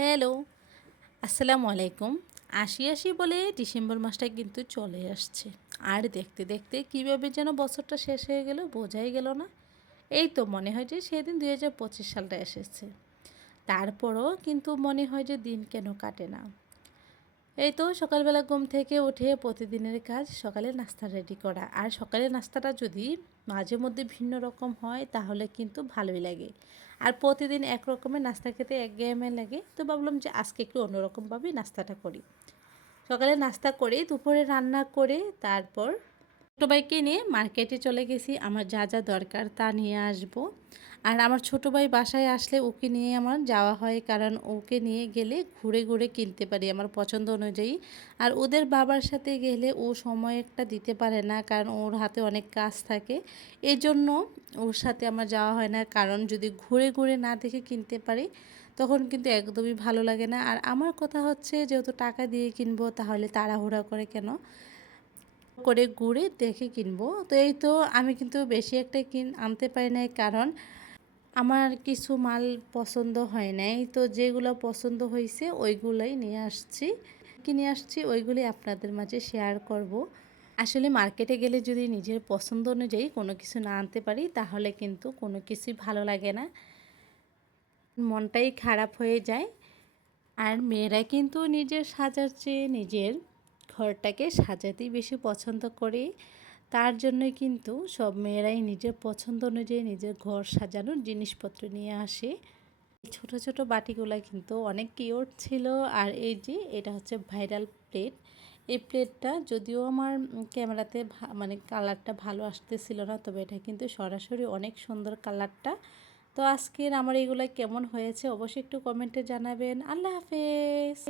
Hello, আসসালামু আলাইকুম। আসি, আসি বলে ডিসেম্বর মাসটা কিন্তু চলে আসছে। আর দেখতে, দেখতে কীভাবে যেন বছরটা শেষ হয়ে গেল বোঝাই গেল না। এই তো মনে হয় যে সেদিন ২০২৫ সালটা এসেছে। তারপরও কিন্তু মনে হয় যে দিন কেন কাটে না। এই তো সকালবেলা ঘুম থেকে উঠে প্রতিদিনের কাজ সকালে নাস্তা রেডি করা। আর সকালের নাস্তাটা যদি মাঝে মধ্যে ভিন্ন রকম হয় তাহলে কিন্তু ভালোই লাগে। আর প্রতিদিন এক রকমের নাস্তা খেতে একঘেয়েমি লাগে, তো ভাবলাম যে আজকে একটু অন্যরকমভাবেই নাস্তাটা করি। সকালে নাস্তা করে দুপুরে রান্না করে তারপর ছোটো ভাইকে নিয়ে মার্কেটে চলে গেছি, আমার যা যা দরকার তা নিয়ে আসব। আর আমার ছোটো ভাই বাসায় আসলে ওকে নিয়ে আমার যাওয়া হয়, কারণ ওকে নিয়ে গেলে ঘুরে ঘুরে কিনতে পারি আমার পছন্দ অনুযায়ী। আর ওদের বাবার সাথে গেলে ও সময় একটা দিতে পারে না, কারণ ওর হাতে অনেক কাজ থাকে। এই জন্য ওর সাথে আমার যাওয়া হয় না, কারণ যদি ঘুরে ঘুরে না দেখে কিনতে পারি তখন কিন্তু একদমই ভালো লাগে না। আর আমার কথা হচ্ছে, যেহেতু টাকা দিয়ে কিনবো তাহলে তাড়াহুড়া করে ঘুরে দেখে কিনবো। তো এই তো আমি কিন্তু বেশি একটা আনতে পারি নাই, কারণ আমার কিছু মাল পছন্দ হয় নাই। তো যেগুলো পছন্দ হয়েছে ওইগুলোই নিয়ে আসছি ওইগুলি আপনাদের মাঝে শেয়ার করব। আসলে মার্কেটে গেলে যদি নিজের পছন্দ অনুযায়ী কোনো কিছু না আনতে পারি তাহলে কিন্তু কোনো কিছুই ভালো লাগে না, মনটাই খারাপ হয়ে যায়। আর মেয়েরা কিন্তু নিজের সাজার চেয়ে নিজের ঘরটাকে সাজাতেই বেশি পছন্দ করে। তার জন্যই কিন্তু সব মেয়েরাই নিজের পছন্দ অনুযায়ী নিজের ঘর সাজানোর জিনিসপত্র নিয়ে আসে। ছোট ছোট বাটিগুলো কিন্তু অনেক কিউট ছিল। আর এই যে এটা হচ্ছে ভাইরাল প্লেট। এই প্লেটটা যদিও আমার ক্যামেরাতে মানে কালারটা ভালো আসতেছিল না, তবে এটা কিন্তু সরাসরি অনেক সুন্দর কালারটা। তো আজকের আমার এগুলো কেমন হয়েছে অবশ্যই একটু কমেন্টে জানাবেন। আল্লাহ হাফেজ।